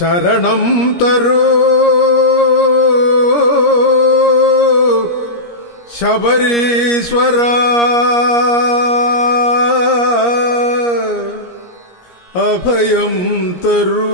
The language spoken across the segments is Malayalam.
ശരണം തരൂ ശബരീശ്വര അഭയം തരൂ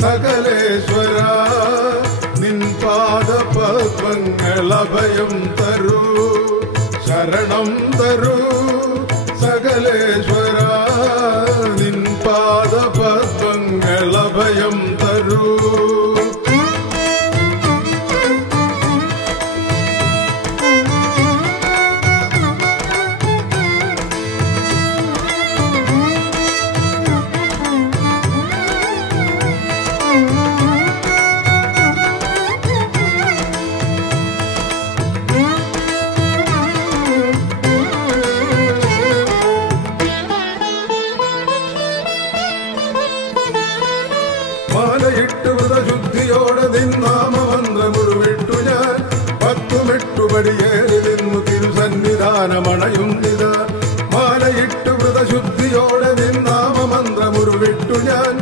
സകലേശ്വര നിൻ പാദപദ്മങ്ങൾ അഭയം തരൂ ശരണം തരൂ സകലേശ്വര നിൻ പാദപദ്മങ്ങൾ അഭയം തരൂ വ്രതശുദ്ധിയോടെ നിന്നാമമന്ത്രമുരുവിട്ടു ഞാൻ 10 പടിയേറി നിന്നു തിരുസന്നിധാനമണയുന്നിത മാലയിട്ടു വ്രതശുദ്ധിയോടെ നിന്നാമമന്ത്രമുരുവിട്ടു ഞാൻ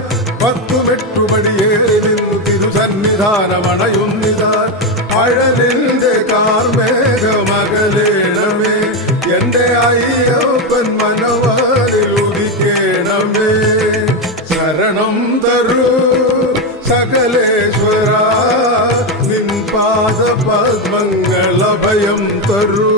10 പടിയേറി നിന്നു തിരുസന്നിധാനമണയുന്നിത അഴലിന്റെ കാർമേഘമകലേണമേ എന്റെ അയ്യപ്പൻ മനവാരിൽ ഉദിക്കേണമേ ശരണം തരൂ സകലേശ്വര നിൻ പാദപദ്മങ്ങൾ അഭയം തരൂ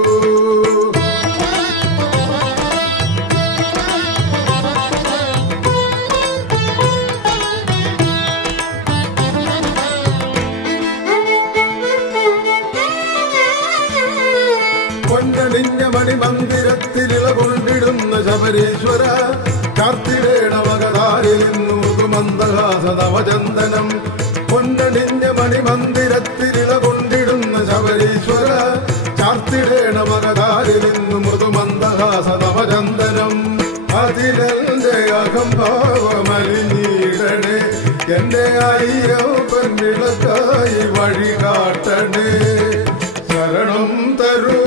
പൊന്നണിഞ്ഞ മണിമന്ദിരത്തിലിള കൊണ്ടിടുന്ന ശബരീശ്വര കാർത്തികേണ മകതാരിൽ നിന്നു മന്ദഹാസ നവചന്ദനം പൊന്നണിഞ്ഞ മണിമന്ദിരത്തിലിള കൊണ്ടിടുന്ന ശബരീശ്വര ചാർത്തിടേണ മകതാരിൽ നിന്നു മൃദുമന്ദഹാസ നവചന്ദനം അതിലെന്റെ അഹംഭാവമലിഞ്ഞിടണേ എന്റെ അയ്യപ്പൻ വിളക്കായി വഴികാട്ടണേ ശരണം തരൂ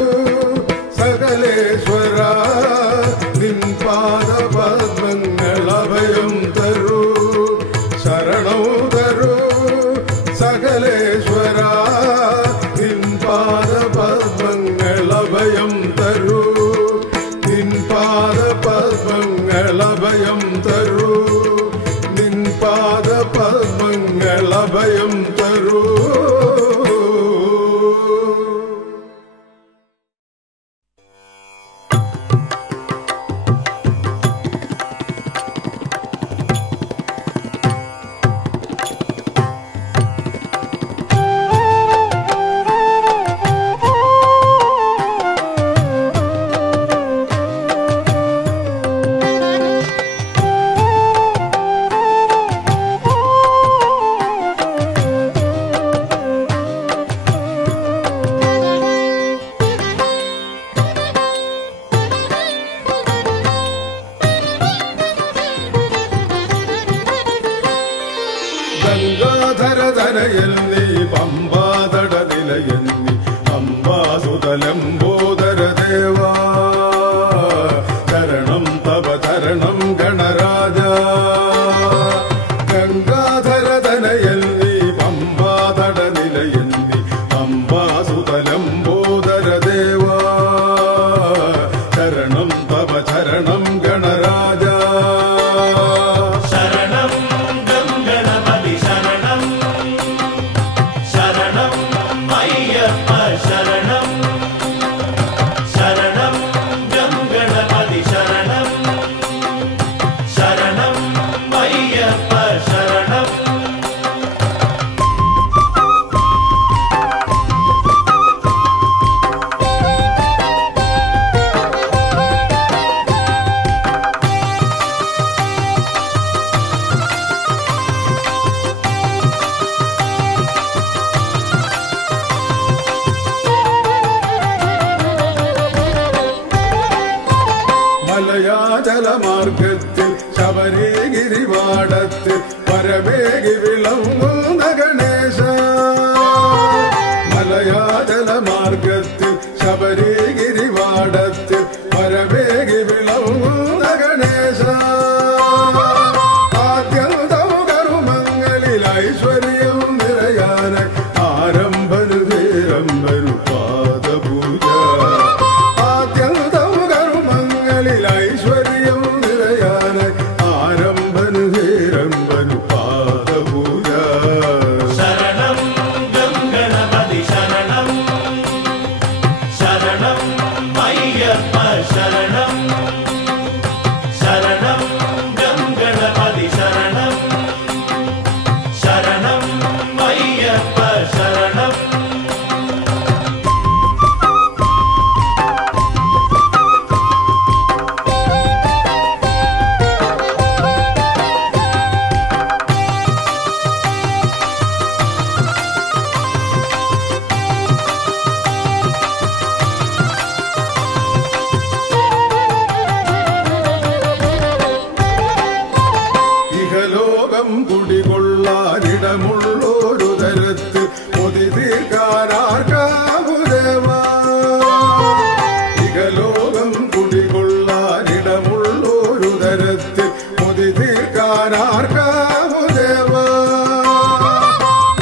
സകലേശ്വര നിൻ പാദപദ്മങ്ങൾ അഭയം തരൂ ശരണം തരൂ സകലേശ്വര നിൻ പാദപദ്മങ്ങൾ അഭയം തരൂ നിൻ പാദപദ്മങ്ങൾ അഭയം തരൂ നിൻ പാദപദ്മങ്ങൾ അഭയം തരൂ ഗംഗാധരധരയന്നി പമ്പാതടനിലയന്നി അംബാസുതലംബോദര ദേവാ ശരണം തവ ശരണം ഗണരാജ ഗംഗാധരധനയന്നി പമ്പാതടനിലയന്നി അംബാസുതലംബോദര ദേവാ ശരണം തവ ശരണം ഗണരാജ വരവേഗി വിളങ്ങുന്ന ഗണേശ മലയാചല മാർഗത്തിൽ ശബരിഗിരിവാടത്തിൽ വരവേഗി വിളങ്ങുന്ന ഗണേശ ആദ്യന്തം കർമ്മങ്ങളിൽ ഐശ്വര്യം നിറയാനായി ആരംഭനു നേരംബരു പാദപൂജ ആദ്യന്തം കർമ്മങ്ങളിൽ ഐശ്വര്യം നിറയാനായി ആരംഭനു നേരംബരു പാദപൂജ ശരണം ഗംഗണപതി ശരണം ശരണം അയ്യപ്പ ശരണം ശരണം ഗംഗണപതി ശരണം ശരണം അയ്യപ്പ ശരണം ഇഹലോകം കുടികൊള്ളാനിടമുള്ളൊരു തരത്ത് പൊതി തീർക്കാനാർക്കാവുദേവ ഇഹലോകം കുടികൊള്ളാനിടമുള്ളൊരു തരത്ത് പൊതി തീർക്കാനാർക്കാവുദേവ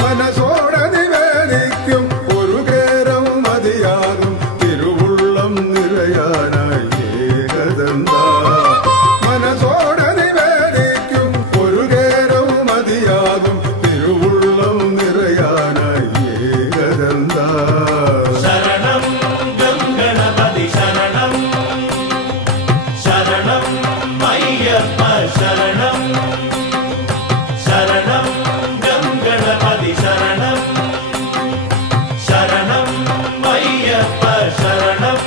മനസ്സോടെ നിവേദിക്കും ഒരു കേരം മതിയാകും തിരുവുള്ളം നിറയാനായി ഏകദന്ത മനസ്സോടെ നിവേദിക്കും ഒരു കേരം മതിയാകും തിരുവുള്ളം നിറയാനായി ഏകദന്ത ശരണം ഗംഗണപതി ശരണം ശരണം അയ്യപ്പ ശരണം ശരണം ഗംഗണപതി ശരണം ശരണം അയ്യപ്പ ശരണം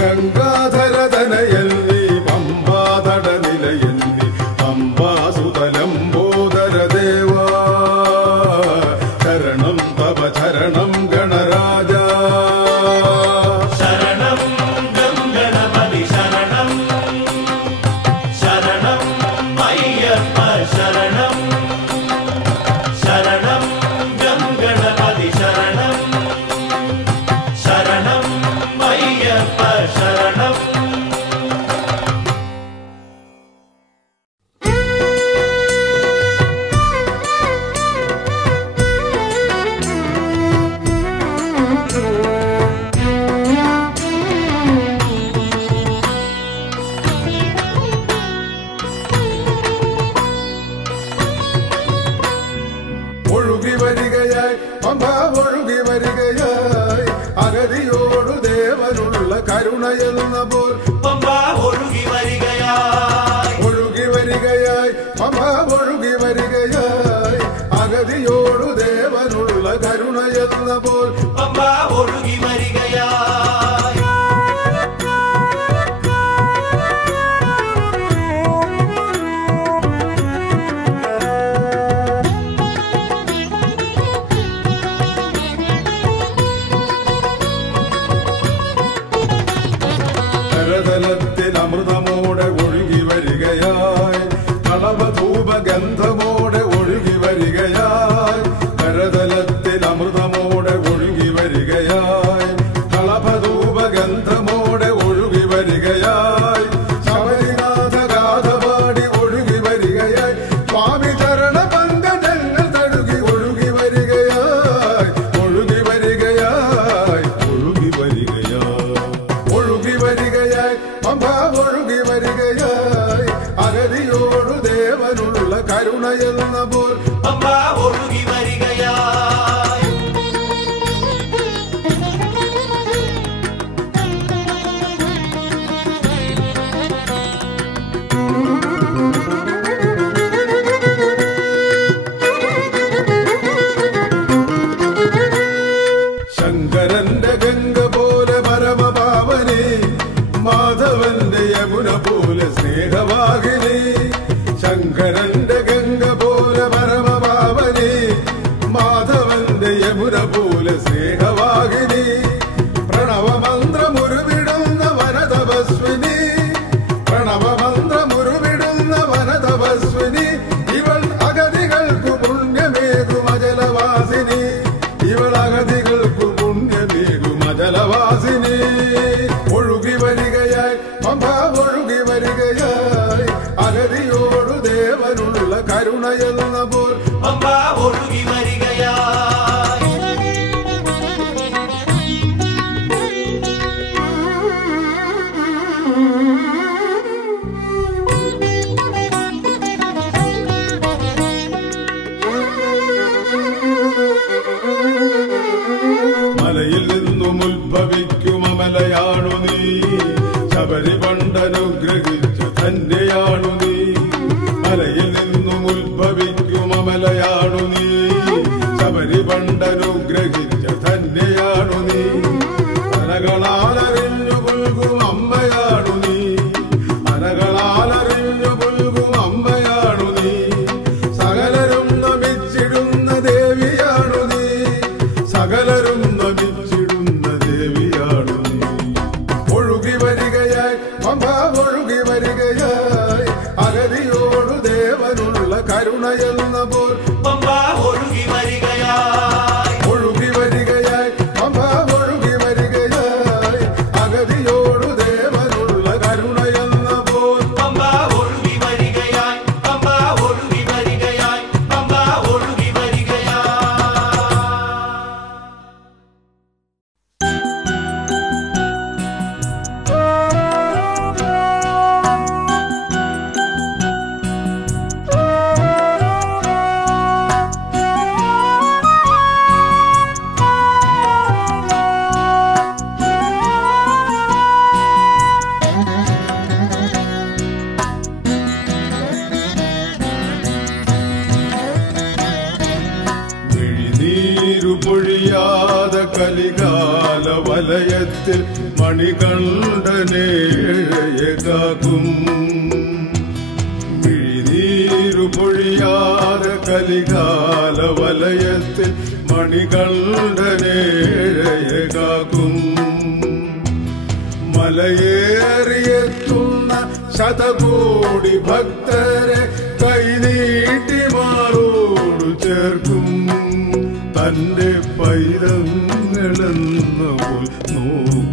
ഗംഗാധരതനയല്ലി പമ്പാതട നിലയല്ലി പമ്പാസുതലംബോദര ദേവ ശരണം തവ ശരണം ഗണരാജ ശരണം ഗംഗണപതി ശരണം ശരണം അയ്യപ്പ ശരണം ശരണം ഗംഗണപതി ശരണം ശരണം അയ്യപ്പ ശരണം ഒഴുകി വരികയായി പമ്പ ഒഴുകി വരികയായി അഗതിയോടു ദേവനുള്ള കരുണയെന്ന പോൽ പമ്പ ഒഴുകി വരികയായി ഒഴുകി വരികയായി പമ്പ ഒഴുകി വരികയായി അഗതിയോടു ദേവനുള്ള കരുണയെന്ന പോൽ പമ്പ ഒഴുകി വരികയായി കരതലത്തിൽ അമൃതമോടെ ഒഴുകി വരികയായി കളഭധൂപഗന്ധമോടെ ഒഴുകി വരികയായി കരതലത്തിൽ അമൃതമോടെ ഒഴുകി വരികയായി കളഭധൂപഗന്ധമോടെ ഒഴുകി വരികയായി ശബരിനാഥ ഗാഥ പാടി ഒഴുകി വരികയായി സ്വാമി ചരണ പങ്കജങ്ങൾ തഴുകി ഒഴുകി വരികയായി ഒഴുകി വരികയായി ഒഴുകി വരികയായി ഒഴുകി വരികയായി പമ്പ ഒഴുകി വരികയായി അഗതിയോടു ദേവനുള്ള കരുണയെന്ന പോൽ പമ്പ ഒഴുകി വരികയായി ശങ്കരന്റെ ഗംഗ പോലെ പരമപാവനി മാധവന്റെ യമുന പോലെ സ്നേഹവാഹിനി ശങ്കരന്റെ ഗംഗ പോലെ പരമപാവനി പോൽ പമ്പ ഒഴുകി വരികയായി. മലയിൽ നിന്നും ഉത്ഭവിക്കും അമലയാണു നീ, ശബരി പണ്ടനുഗ്രഹിച്ചു തന്നെയാണു നീ. മലയിൽ നിന്നും ഉത്ഭവിക്കും അമലയാണു നീ, ശബരി പണ്ടനുഗ്രഹിച്ച തന്നെയാണു നീ. അലകളാലറിഞ്ഞു പുൽകും അമ്മയാണു നീ, അലകളാലറിഞ്ഞു പുൽകും അമ്മയാണു നീ. സകലരും നമിച്ചിടുന്ന ദേവിയാണു നീ, സകലരും നമിച്ചിടുന്ന ദേവിയാണു നീ. ഒഴുകി വരികയായി പമ്പ ഒഴുകി വരികയായി, അഗതിയോടു ദേവനുള്ള കരുണയെന്ന പോൽ പമ്പ ഒഴുകി വരികയായി. ഒഴുകി വരികയായി പമ്പ ഒഴുകി വരികയായി, അഗതിയോടു ദേവനുള്ള കരുണയെന്ന പോൽ പമ്പ ഒഴുകി വരികയായി. പമ്പ ഒഴുകി വരികയായി. പമ്പ ഒഴുകി വരികയായി. മിഴിനീരു പൊഴിയാതെ കലികാല വലയത്തിൽ മണികണ്ഠനേഴയെ കാക്കും. മിഴിനീരു പൊഴിയാതെ കലികാല വലയത്തിൽ മണികണ്ഠനേഴയെ കാക്കും. മലയേറിയെത്തുന്ന ശതകോടി ഭക്തരെ കൈനീട്ടി മാറോടു ചേർക്കും. തന്റെ പൈതങ്ങളെന്ന പോൽ നോക്കും.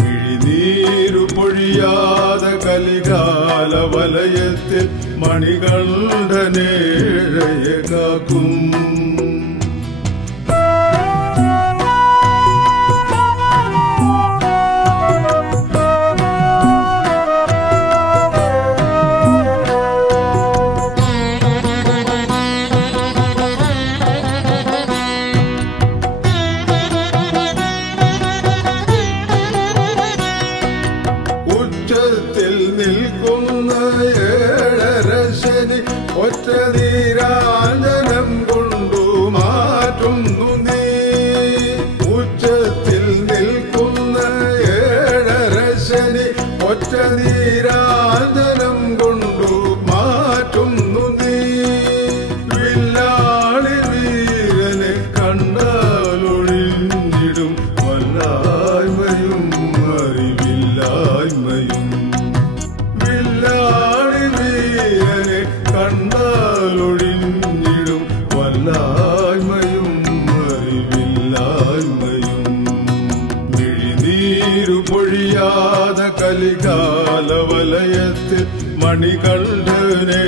മിഴിനീരു പൊഴിയാതെ കലികാല വലയത്തിൽ മണികണ്ഠനേഴയെ കാക്കും. ഉച്ചത്തിൽ നിൽക്കുന്ന ഏഴര ശനി ഒറ്റ നീരാഞ്ജനം കൊണ്ടു മാറ്റുന്നു നീ. ഉച്ചത്തിൽ നിൽക്കുന്ന ഏഴര ശനി ഒറ്റ നീരാഞ്ജനം കൊണ്ടു മാറ്റുന്നു നീ. വില്ലാളി വീരനെ കണ്ടാലൊഴിഞ്ഞിടും വല്ലായ്മയും അറിവില്ലായ്മയും. വില്ലാളി വീരനെ കണ്ടാലൊഴിഞ്ഞിടും വല്ലായ്മയും അറിവില്ലായ്മയും. മിഴിനീരു പൊഴിയാതെ കലികാല വലയത്തിൽ മണികണ്ഠനേഴയെ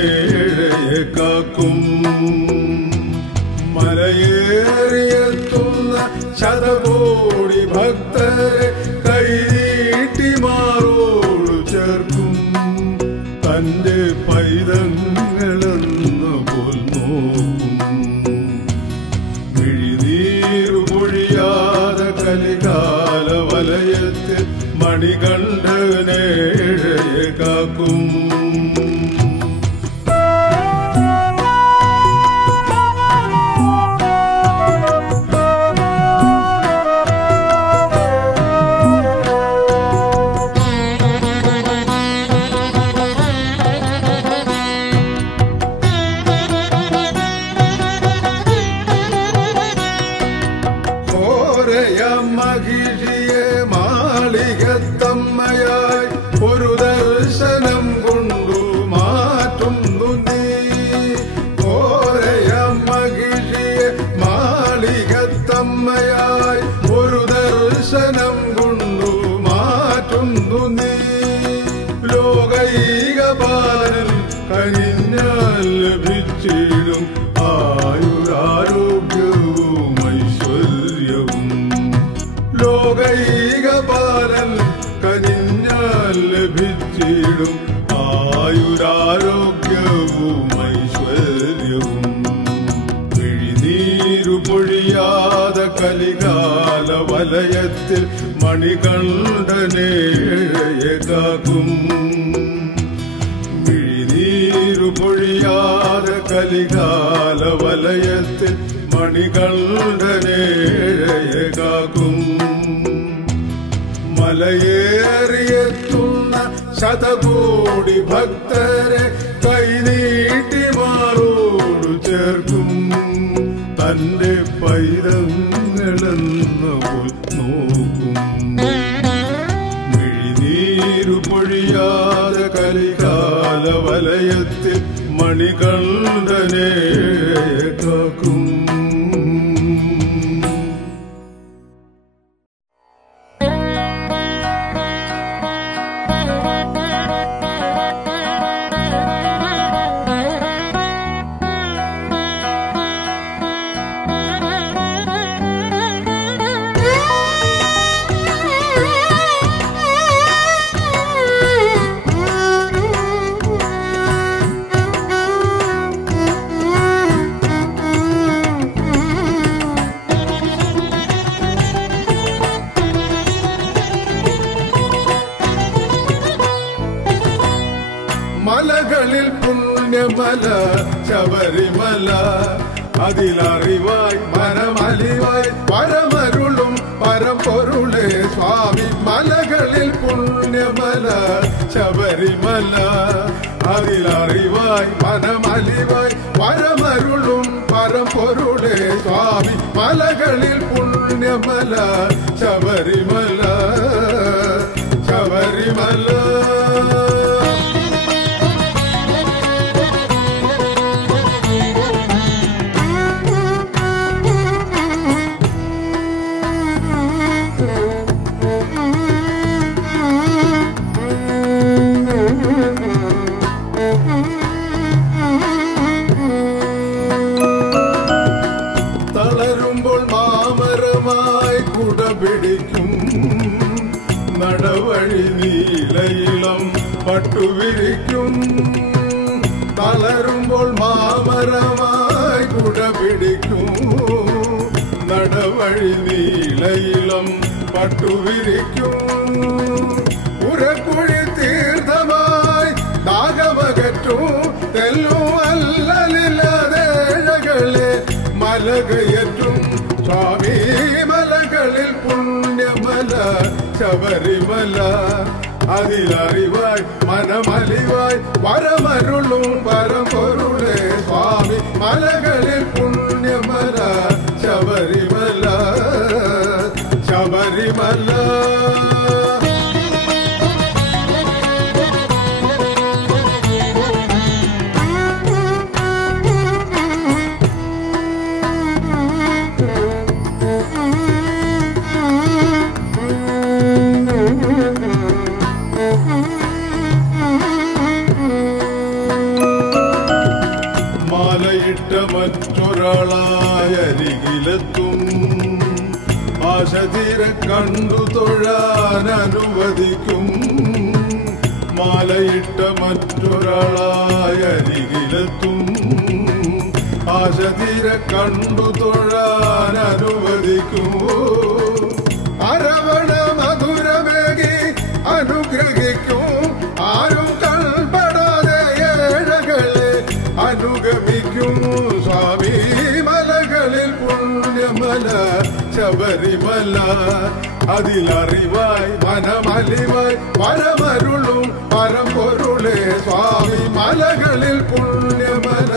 കാക്കും. മലയേറിയെത്തുന്ന ശതകോടി ഭക്തരെ കൈനീട്ടി മാറോടു ചേർക്കും. തന്റെ പൈതങ്ങളെന്ന പോൽ നോക്കും. മിഴിനീരു പൊഴിയാതെ കലികാല വലയത്തിൽ മണികണ്ഠനേഴയെ കാക്കും. ലഭിച്ചിടും ആയുരാരോഗ്യവും ഐശ്വര്യവും. ലോകൈകപാലൻ കനിഞ്ഞാൽ ലഭിച്ചിടും ആയുരാരോഗ്യവും ഐശ്വര്യവും. മിഴിനീരു പൊഴിയാതെ കലികാല വലയത്തിൽ മണികണ്ഠനേഴയെ കാക്കും. മിഴിനീരു പൊഴിയാതെ കലികാല വലയത്തിൽ മണികണ്ഠനേഴയെ കാക്കും. മലയേറിയെത്തുന്ന ശതകോടി ഭക്തരെ കൈനീട്ടി മാറോടു ചേർക്കും. തന്റെ പൈതങ്ങളെന്ന പോൽ നോക്കും. മിഴിനീരു പൊഴിയാതെ കലികാല വലയത്തിൽ മണികണ്ഠനെ കാക്കും. മലകളിൽ പുണ്യമല ശബരിമല, അതിലറിവായി മനമലിവായി പരമരുളും പരമ്പൊരുളെ സ്വാമി. മലകളിൽ പുണ്യമല ശബരിമല, അതിലറിവായി മനമലിവായി പരമരുളും പരമ്പൊരുളെ സ്വാമി. മലകളിൽ പുണ്യമല ശബരിമല, ശബരിമല. തളരുമ്പോൾ മാമരമായി കുടപിടിക്കും, നടവഴി നീലയിളം പട്ടുവിരിക്കും. തളരുമ്പോൾ മാമരമായി കുടപിടിക്കും, നടവഴി നീലയിളം പട്ടുവിരിക്കും. ഉരക്കുഴി തീർത്ഥമായി ദാഹമകറ്റും, തെല്ലും അല്ലലില്ലാതേഴകളെ മലകയറ്റും സ്വാമി. മലകളിൽ പുണ്യമല ശബരിമല, അതിലറിവായി മനമലിവായി പരമരുളും പരമ്പൊരുളെ സ്വാമി. മലകളിൽ പുണ്യമല ശബരിമല, ശബരിമല. മാലയിട്ട മറ്റൊരാളായ അരികിലെത്തും, ആശതീരെ കണ്ടു തൊഴാൻ അനുവദിക്കും. മാലയിട്ട മറ്റൊരാളായ അരികിലെത്തും, ആശതീരെ കണ്ടു തൊഴാൻ അനുവദിക്കും. അരവണ മധുരമേകി അനുഗ്രഹിക്കും, ആരും കൽപ്പെടാതെ ഏഴകളെ അനുഗമിക്കും സ്വാമി. മലകളിൽ പുണ്യമല ശബരിമല, അതിലറിവായി മനമലിവായി പരമരുളും പരമ്പൊരുളെ സ്വാമി. മലകളിൽ പുണ്യമല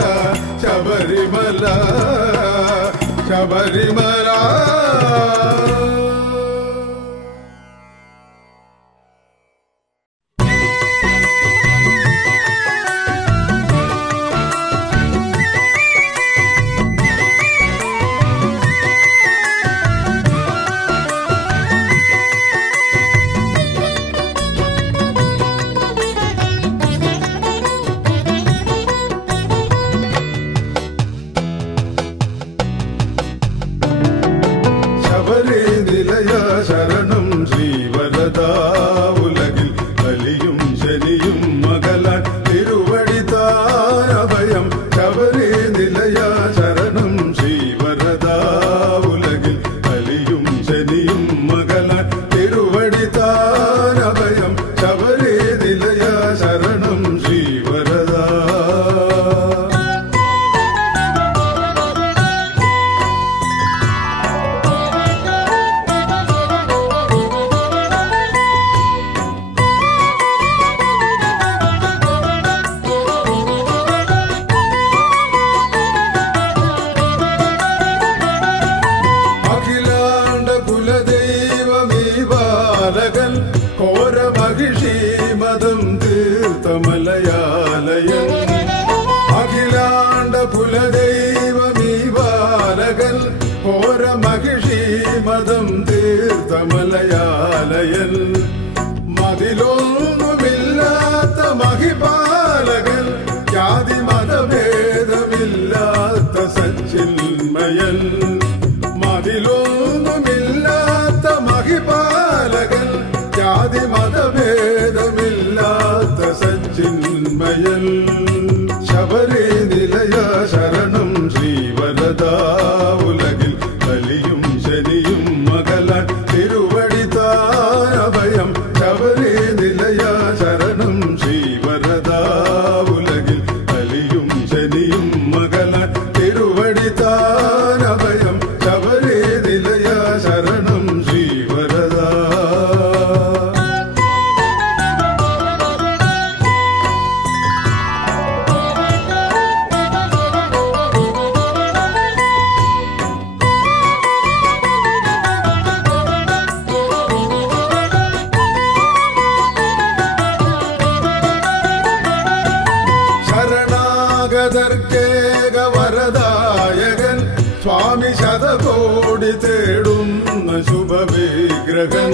ശബരിമല, ശബരിമല. നിലയാ ശരണം ശ്രീവരദാ ഉലകിൽ കലിയും ശനിയും മകല തിരുവടി താനഭയം ശബരി നിലയാ ശരണം ശ്രീവരദാ. ഘോരമഹിഷീമതം തീർത്ഥമലയാലയൻ അഖിലാണ്ട കുലദൈവമീ ബാലകൻ ഘോരമഹിഷീമതം തീർത്ഥമലയാലയൻ മതിലൊന്നുമില്ലാത്ത മഹിപാലകൻ ജാതി മതഭേദമില്ലാത്ത സച്ചിന്മയൻ മതിലൊന്നുമില്ലാത്ത മഹിപാലകൻ ജാതി മതഭേദമില്ലാത്ത സച്ചിന്മയൻ ശബരി നിലയ ശരണം ശ്രീവരദാ ഉലകിൽ കലിയും ശനിയും മകല തിരുവടി താനഭയം ശബരി നിലയ ശരണം ശ്രീവരദാ ഉലകിൽ കലിയും ശനിയും മകല തിരുവടി താനഭയം ശബരി നിലയ ശരണം ശ്രീവരദാ. ശരണാഗതർക്കേക വരദായകൻ സ്വാമി ശതകോടി തേടുന്ന ശുഭവിഗ്രഹൻ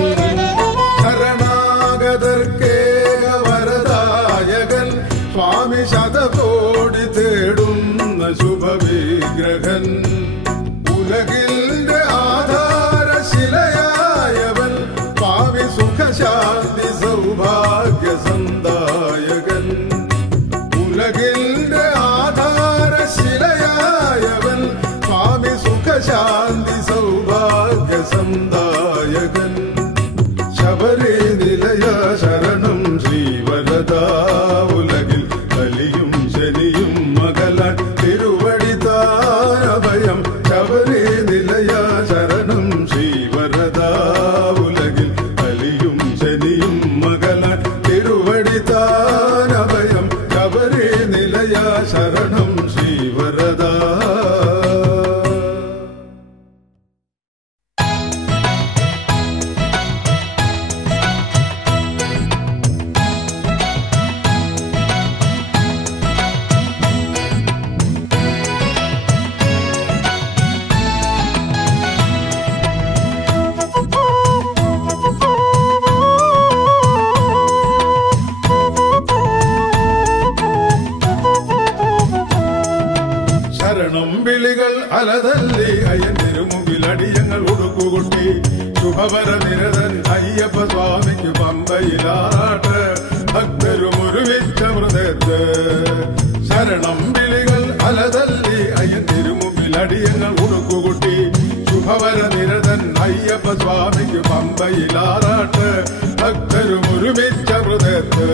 ശരണാഗതർക്കേക വരദായകൻ സ്വാമി ശതകോടി തേടുന്ന ശുഭവിഗ്രഹൻ ഉലകിന്റെ ആധാരശിലയായവൻ സ്വാമി സുഖശാന്തി സൗഭാഗ്യ സന്ദായകൻ ഉലകിന്റെ ആധാരശിലയായവൻ സ്വാമി സുഖശാന്തി സൗഭാഗ്യ സന്ദായകൻ ശബരി നിലയ ശരണം ശ്രീവരദാ ഉലകിൽ കലിയും ശനിയും മകല തിരുവടി താനഭയം ശബരി നിലയ ശരണം ശ്രീവരദാ ഉലകിൽ കലിയും ശനിയും മകല തിരുവടി താനഭയം ശബരി നിലയ ശരണം ശ്രീവരദാ. ശരണം വിളികൾ അലതല്ലി അയ്യൻ തിരുമുമ്പിൽ അടിയങ്ങൾ ഉടുക്കുകുട്ടി ശുഭവര നിരതൻ അയ്യപ്പ സ്വാമിക്ക് പമ്പയിലാറാട്ട് ഭക്തരും ഒരുമിച്ച മൃതത്ത് ശരണം വിളികൾ അലതല്ലി അയ്യൻ തിരുമുമ്പിൽ അടിയങ്ങൾ ഉടുക്കുകുട്ടി ശുഭവര നിരതൻ അയ്യപ്പ സ്വാമിക്ക് പമ്പയിലാറാട്ട് ഭക്തരും ഒരുമിച്ച മൃതത്ത്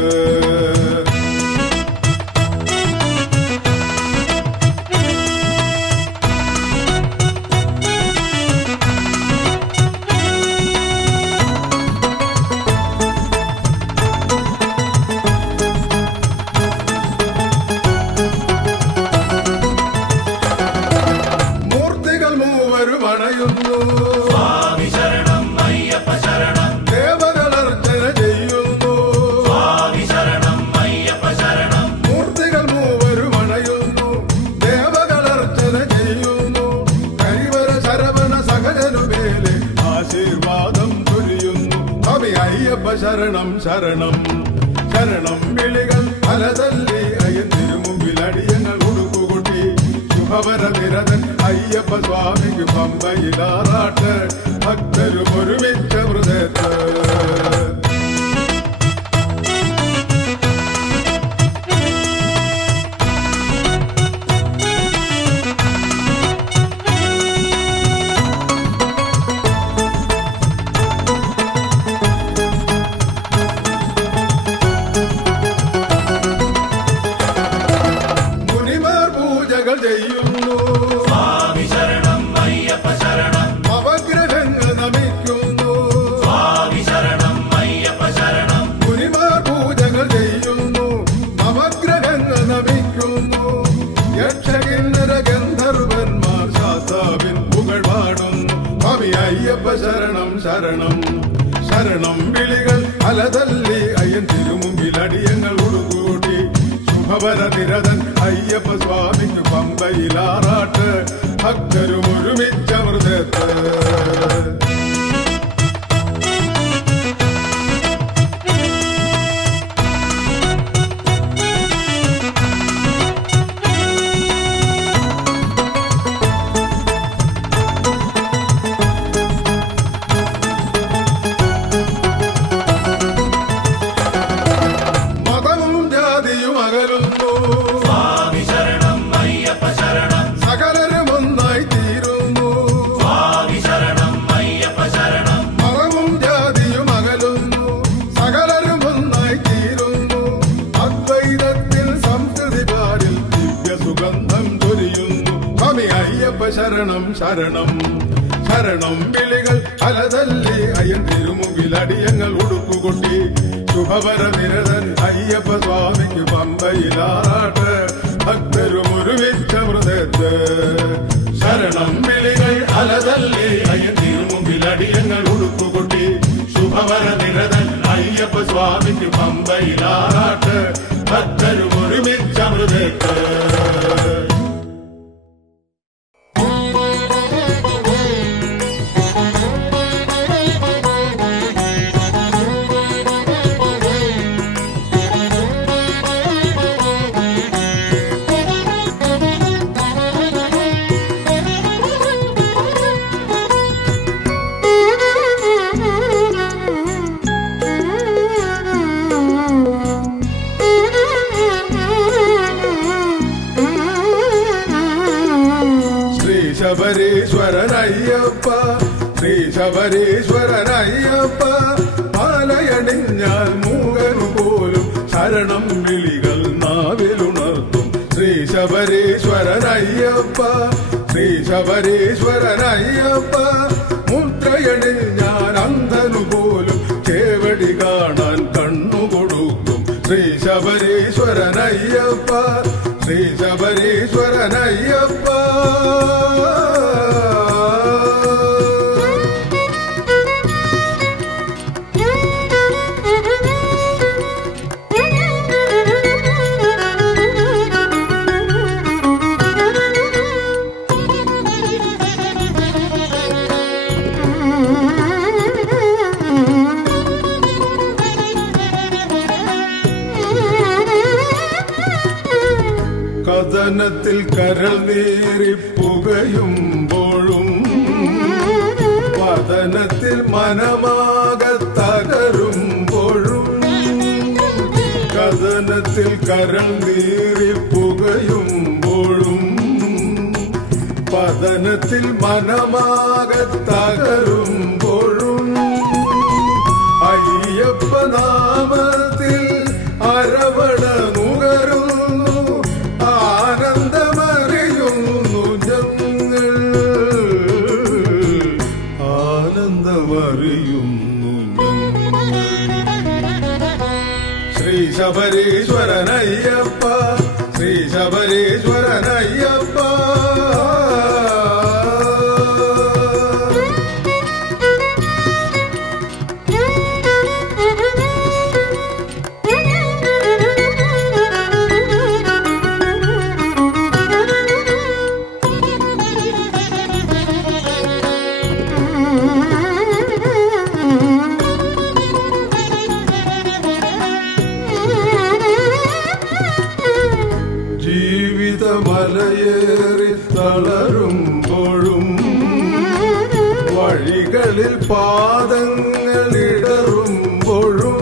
സ്വാമി ശരണം അയ്യപ്പ ശരണം ദേവകളർച്ചന ചെയ്യുന്നു സ്വാമി ശരണം അയ്യപ്പ ശരണം മൂർത്തികൾ മൂവരും അണയുന്നു ദേവകളർച്ചന ചെയ്യുന്നു കരിവര ശരവണ സകലനുമേലെ ആശീർവാദം ചൊരിയുന്നു സ്വാമി അയ്യപ്പ ശരണം ശരണം ശരണം വിളികൾ അലതല്ലി അയ്യൻ തിരുമുമ്പിൽ അടിയങ്ങൾ ഉടുക്കുകുട്ടി ശുഭവര നിരതൻ അയ്യപ്പ സ്വാമിക്ക് പമ്പയിലാറാട്ട് ഭക്തരും ഒരുമിച്ച മൃതത്ത് പൂജകൾ ചെയ്യുന്നു. സ്വാമി ശരണം അയ്യപ്പ ശരണം. നവഗ്രഹങ്ങൾ നമിക്കുന്നു. സ്വാമി ശരണം അയ്യപ്പ ശരണം. മുനിമാർ പൂജകൾ ചെയ്യുന്നു. നവഗ്രഹങ്ങൾ നമിക്കുന്നു. യക്ഷകിന്നര ഗന്ധർവന്മാർ ശാസ്താവിൻ പുകഴ് പാടുന്നു. സ്വാമി അയ്യപ്പ ശരണം ശരണം. ശരണം വിളികൾ അലതല്ലി അയ്യൻ തിരുമുമ്പിൽ അടിയങ്ങൾ ഉടുകൂട്ടി. ശുഭവര നിരതൻ അയ്യപ്പ സ്വാമിക്ക് പമ്പയിലാറാട്ട്. ഭക്തരും ഒരുമിച്ചമൃതത്ത്. സ്വാമി ശരണം അയ്യപ്പ ശരണം. സകലരും ഒന്നായി തീരുന്നു. സ്വാമി ശരണം അയ്യപ്പ ശരണം. മതവും ജാതിയും അകലുന്നു. സകലരും ഒന്നായി തീരുന്നു. അദ്വൈതത്തിൽ സംസ്കൃതി പാടിൽ ദിവ്യ സുഗന്ധം ചൊരിയുന്നു. സ്വാമി അയ്യപ്പ ശരണം ശരണം. ശരണം വിളികൾ അലതല്ലി അയ്യൻ തിരുമുമ്പിൽ അടിയങ്ങൾ ഉടുക്കുകൊട്ടി. ശുഭവര നിരതൻ അയ്യപ്പ സ്വാമിക്ക് പമ്പയിലാറാട്ട്. ഭക്തരും ഒരുമിച്ചമൃതത്ത്. ശരണം വിളികൾ അലതല്ലി അയ്യൻ തിരുമുമ്പിൽ അടിയങ്ങൾ ഉടുക്കുകൊട്ടി. ശുഭവര നിരതൻ അയ്യപ്പ സ്വാമിക്ക് പമ്പയിലാറാട്ട്. ഭക്തരും ഒരുമിച്ചമൃതത്ത്. ശബരീശ്വരനയ്യപ്പ ശ്രീ ശബരീശ്വരനയ്യപ്പ. മാലയണിഞ്ഞാൽ മൂകനു പോലും ശരണം വിളികൾ നാവിലുണർത്തും. ശ്രീ ശബരീശ്വരനയ്യപ്പ ശ്രീ ശബരീശ്വരനയ്യപ്പ. മുദ്രയണിഞ്ഞാൽ അന്ധനു പോലും ചേവടി കാണാൻ കണ്ണുകൊടുക്കും. ശ്രീ ശബരീശ്വരനയ്യപ്പ ശ്രീ ശബരീശ്വരനയ്യപ്പ. കഥനത്തിൽ കരൾ നീറി പുകയുമ്പോഴും പതനത്തിൽ മനമാകെ തകരുമ്പോഴും. കഥനത്തിൽ കരൾ നീറി പുകയുമ്പോഴും പതനത്തിൽ മനമാകെ തകരുമ്പോഴും. അയ്യപ്പ നാമത്തിൽ അരവണ നുകരുന്നു. ആനന്ദമറിയുന്നു ഞങ്ങൾ. ആനന്ദമറിയുന്നു ഞങ്ങൾ. ശ്രീ ശബരീശ്വരനയ്യപ്പ ശ്രീ ശബരീശ്വരനയ്യപ്പ. ജീവിതമലയേറി തളരുമ്പോഴും വഴികളിൽ പാദങ്ങളിടറുമ്പോഴും.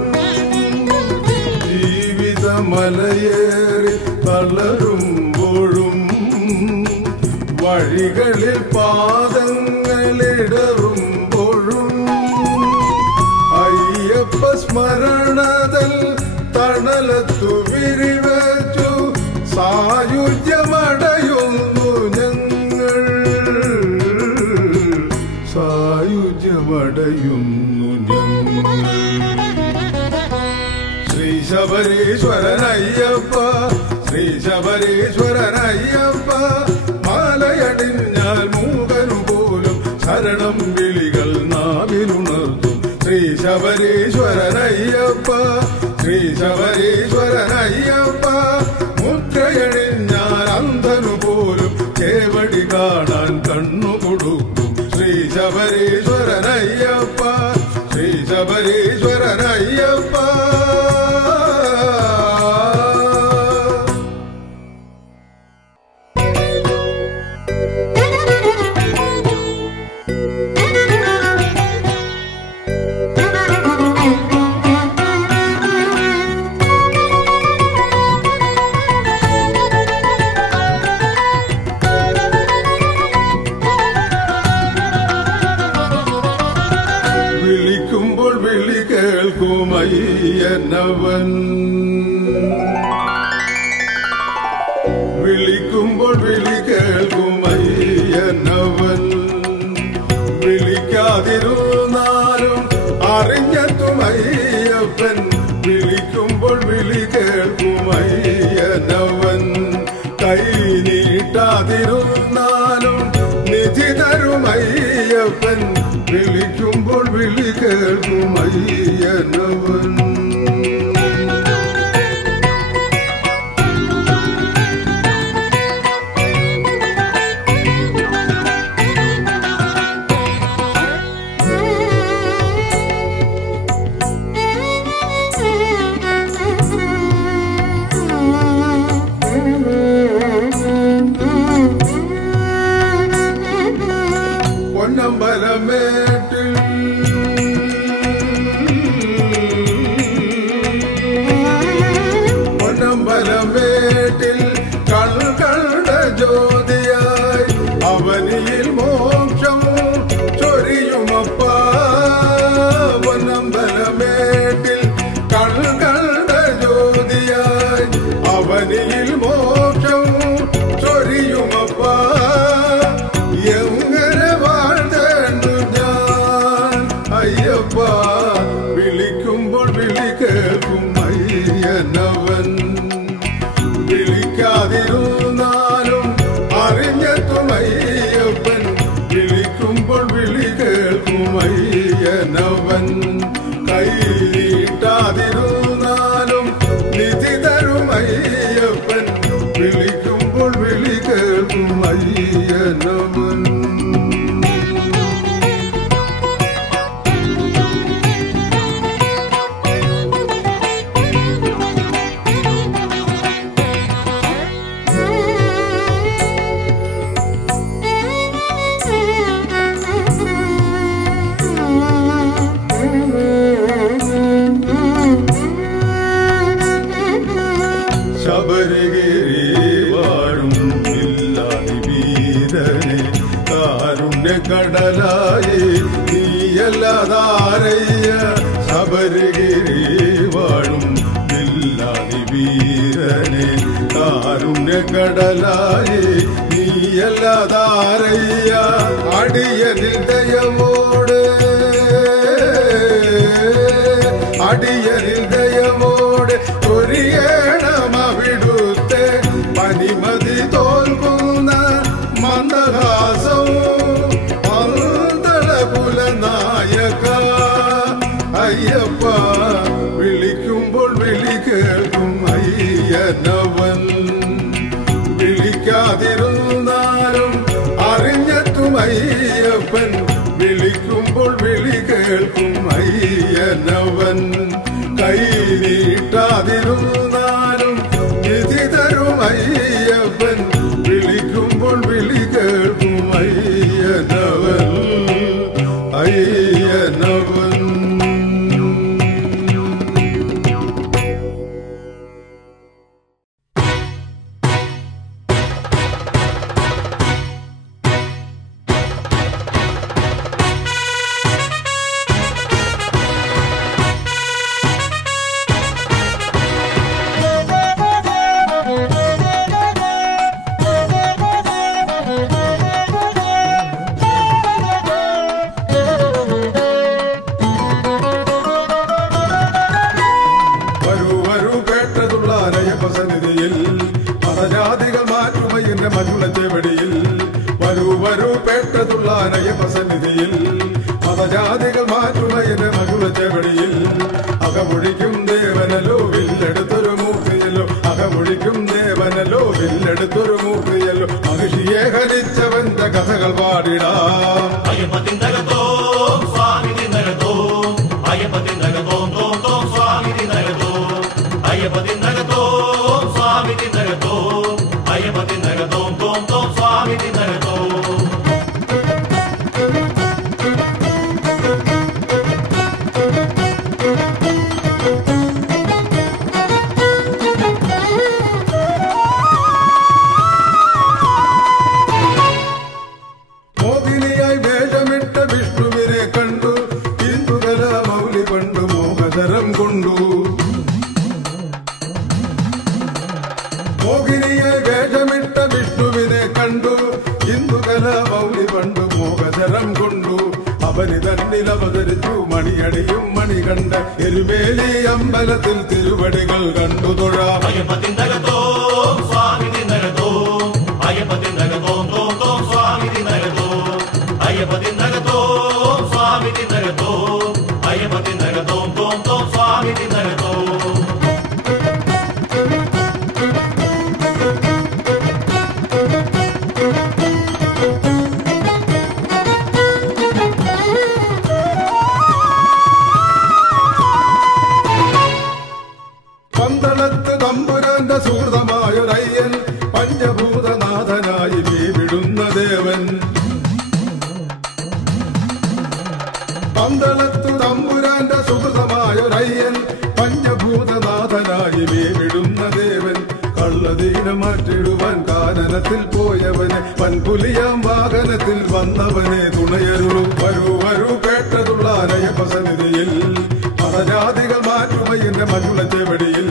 ജീവിതമലയേറി തളരുമ്പോഴും വഴികളിൽ പാദങ്ങളിടറുമ്പോഴും. അയ്യപ്പ സ്മരണതൽ തണലത്തു വിരിവച്ചു സായുജ്യമടയുന്നു ശബരീശ്വരനയ്യപ്പ ശ്രീ ശബരീശ്വരനയ്യപ്പ മാലയടിഞ്ഞാൽ മൂകനും പോലും ശരണം വിളികൾ നാവിലുണർത്തും ശ്രീ ശബരീശ്വരനയ്യപ്പ ശ്രീ ശബരീശ്വരനയ്യപ്പ മുദ്രയണിഞ്ഞാൽ അന്ധനു പോലും ചേവടി കാണാൻ കണ്ണു കൊടുക്കും ശ്രീ ശബരീശ്വരനയ്യപ്പ ശ്രീ ശബരീശ്വരനയ്യപ്പ അയ്യനവൻ വിളിക്കുമ്പോൾ വിളി കേൾക്കും അയ്യനവൻ വിളിക്കാതിരുന്നാലും അറിഞ്ഞെത്തും അയ്യപ്പൻ വിളിക്കുമ്പോൾ വിളി കേൾക്കും അയ്യനവൻ കൈ നീട്ടാതിരുന്നാലും നിധി തരും അയ്യപ്പൻ വിളിക്കുമ്പോൾ വിളി കേൾക്കും അയ്യനവൻ പൊന്നമ്പലമേട്ടിൽ പൊന്നമ്പലമേട്ടിൽ കണ്ട ജ്യോതിയായി അവനിയിൽ മോക്ഷം ചൊരിയുമപ്പ പൊന്നമ്പലമേട്ടിൽ കണ്ട ജ്യോതിയായി അവനിയിൽ മോക്ഷം ചൊരിയുമപ്പ വിളിക്കുമ്പോൾ വിളി കേൾക്കും അയ്യനവൻ വിളിക്കാതിരുന്നാലും അറിഞ്ഞെത്തും അയ്യപ്പൻ വിളിക്കുമ്പോൾ വിളി കേൾക്കും അയ്യനവൻ കൈ നീട്ടാതിരുന്നാലും നിധി തരും അയ്യപ്പൻ വിളിക്കുമ്പോൾ വിളി കേൾക്കും അയ്യനവൻ ശബരിഗിരി വാഴും ഇല്ലാതി വീരനെ കാരുണ്യ കടലായി നീയല്ലാതാരയ്യ ശബരിഗിരി വാഴും ഇല്ലാതി വീരനെ കാരുണ്യ കടലായി നീയല്ലാതാരയ്യ അടിയനിൽ ദയമോട് അടിയനിൽ ദയമോട് ഒരിയണമവിടുത്തെ പനിമതി തോൽക്കുന്ന മന്ദഹാസവും പന്തളകുലനായക അയ്യപ്പ വിളിക്കുമ്പോൾ വിളി കേൾക്കും അയ്യനവൻ വിളിക്കാതിരുന്നാലും അറിഞ്ഞെത്തും അയ്യപ്പൻ വിളിക്കുമ്പോൾ വിളി കേൾക്കും അയ്യനവൻ കൈ നീട്ടാതിരുന്നാലും നിധി തരും അയ്യപ്പൻ വിളിക്കുമ്പോൾ വിളി കേൾക്കും അയ്യനവൻ അയ്യനവൻ മകുളച്ചെവടിയിൽ വരൂ വരൂ പേട്ടതുള്ളാനയ്യപ്പസന്നിധിയിൽ മതജാതികൾ മാറ്റുമയന്റെ മകുളച്ചെവടിയിൽ അകമൊഴിക്കും ദേവനല്ലോ വില്ലെടുത്തൊരു മൂർത്തിയല്ലോ അകമൊഴിക്കും ദേവനല്ലോ വില്ലെടുത്തൊരു മൂർത്തിയല്ലോ മഹിഷിയെ ഹരിച്ചവന്റെ കഥകൾ പാടിടാം അയ്യപ്പത്തിനകത്തോ സ്വാമി തിന്നകത്തോ അയ്യപ്പത്തിനകത്തോ തോം തോം സ്വാമി തിന്നകത്തോ അയ്യപ്പത്തിനകത്തോ സ്വാമി തിന്നകത്തോ അയ്യപ്പത്തിനകത്തോ തോം തോം സ്വാമി തിന്നകത്തോ മോഹിനിയായി വേഷമിട്ട വിഷ്ണുവിനെ കണ്ടു ഇന്ദുകല മൗലി പണ്ടു മോഹതരം കൊണ്ടു മോഹിനിയായി വേഷമിട്ട വിഷ്ണുവിനെ കണ്ടു ഇന്ദുകല മൗലി പണ്ടു മോഹതരം കൊണ്ടു അവന് തന്നിൽ അവതരിച്ചു മണിയടിയും മണി കണ്ട എരുമേലി അമ്പലത്തിൽ തിരുവടികൾ കണ്ടു തൊഴാം അയ്യപ്പത്തിനകത്തോ സ്വാമി തിന്നകത്തോ അയ്യപ്പത്തിനകത്തോ തോം തോം സ്വാമി തിന്നകത്തോ അയ്യപ്പത്തിനകത്തോ സ്വാമി തിന്നകത്തോ അയ്യപ്പത്തിനകത്തോ തോം തോം സ്വാമി തിന്നകത്തോ പന്തളത്ത് തമ്പുരാന്റെ സുഹൃതമായൊരയ്യൻ പഞ്ചഭൂതനാഥനായി വിടുന്ന ദേവൻ പന്തളത്തു തമ്പുരാന്റെ സുഹൃതമായൊരയ്യൻ പഞ്ചഭൂതനാഥനായി വിടുന്ന ദേവൻ കള്ളദീന മാറ്റിടുവാൻ കാനനത്തിൽ പോയവനെ പൻപുലിയാം വാഹനത്തിൽ വന്നവനെ തുണയരുളു വരൂ വരൂ പേട്ടതുള്ളാനയ്യപ്പസന്നിധിയിൽ മതജാതികൾ മാറ്റുമയ്യന്റെ മകുളച്ചെവടിയിൽ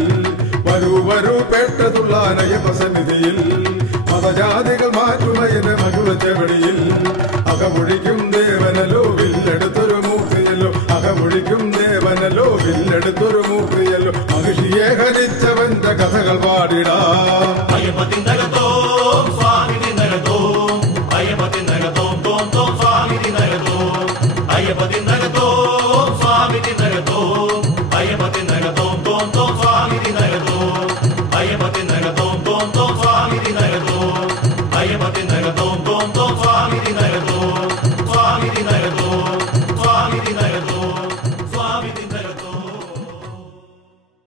വരൂ വരൂ പേട്ടതുള്ളാനയ്യപ്പസന്നിധിയിൽ മതജാതികൾ മാറ്റുമയ്യന്റെ മകുളച്ചെവടിയിൽ അകമൊഴിക്കും ദേവനല്ലോ വില്ലെടുത്തൊരു മൂർത്തിയല്ലോ അകമൊഴിക്കും ദേവനല്ലോ വില്ലെടുത്തൊരു മൂർത്തിയല്ലോ മഹിഷിയെ ഹരിച്ചവന്റെ കഥകൾ പാടിടാം